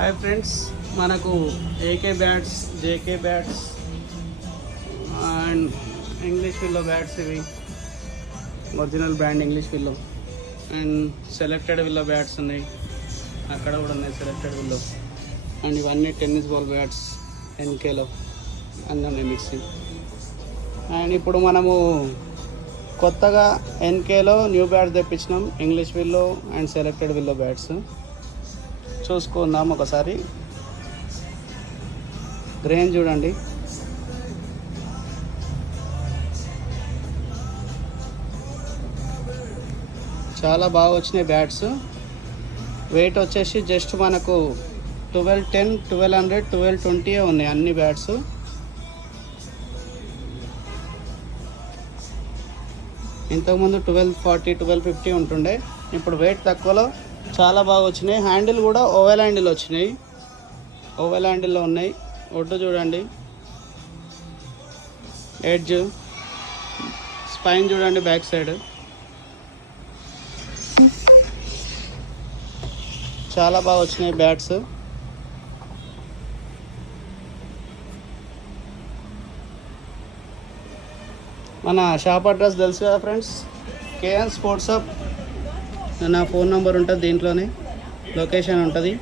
Hi friends, మనకు AK bats, JK bats and English willow bats, ఇవి original brand English willow and selected willow bats ఉన్నాయి. అక్కడ కూడా ఉన్నాయి సెలెక్టెడ్ విల్లో. అండ్ ఇవన్నీ టెన్నిస్ బాల్ బ్యాట్స్ ఎన్కేలో అన్నీ ఉన్నాయి మిక్సింగ్. అండ్ ఇప్పుడు మనము కొత్తగా ఎన్కేలో న్యూ బ్యాట్స్ తెప్పించినాం, English willow and selected willow bats. చూసుకుందాం ఒకసారి. గ్రెయిన్ చూడండి, చాలా బాగా వచ్చినాయి బ్యాట్స్. వెయిట్ వచ్చేసి జస్ట్ మనకు 1210, 1200, 1220 ఉన్నాయి అన్ని బ్యాట్స్. ఇంతకుముందు 1240, 1250 ఉంటుండే. ఇప్పుడు వెయిట్ తక్కువలో చాలా బాగా వచ్చినాయి. హ్యాండిల్ కూడా ఓవెల్ హ్యాండిల్ వచ్చినాయి, ఓవెల్ హ్యాండిల్లో ఉన్నాయి. ఒడ్డు చూడండి, ఎడ్జ్, స్పైన్ చూడండి, బ్యాక్ సైడ్ చాలా బాగా వచ్చినాయి బ్యాట్స్. మన షాప్ అడ్రస్ తెలుసు కదా ఫ్రెండ్స్, కేఎన్ స్పోర్ట్స్ హబ్. నా ఫోన్ నెంబర్ ఉంటుంది, దీంట్లోనే లొకేషన్ ఉంటుంది.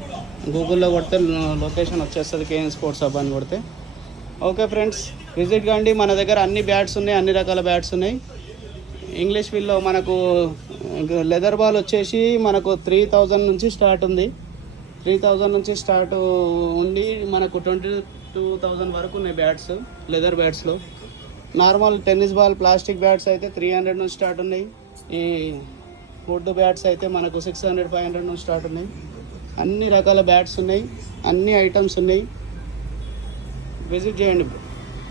గూగుల్లో కొడితే లొకేషన్ వచ్చేస్తుంది, కేఎన్ స్పోర్ట్స్ హబ్ అని కొడితే. ఓకే ఫ్రెండ్స్, విజిట్ కండి. మన దగ్గర అన్ని బ్యాట్స్ ఉన్నాయి, అన్ని రకాల బ్యాట్స్ ఉన్నాయి. ఇంగ్లీష్ విల్లో మనకు లెదర్ బాల్ వచ్చేసి మనకు 3000 నుంచి స్టార్ట్ ఉంది. 3000 నుంచి స్టార్ట్ ఉండి మనకు 22,000 వరకు ఉన్నాయి బ్యాట్స్ లెదర్ బ్యాట్స్లో. Normal tennis ball plastic bats అయితే 300 నుంచి స్టార్ట్ ఉన్నాయి. ఈ వుడ్ బ్యాట్స్ అయితే మనకు 600, 500 నుంచి స్టార్ట్ ఉన్నాయి. అన్ని రకాల బ్యాట్స్ ఉన్నాయి, అన్ని ఐటమ్స్ ఉన్నాయి. విజిట్ చేయండి.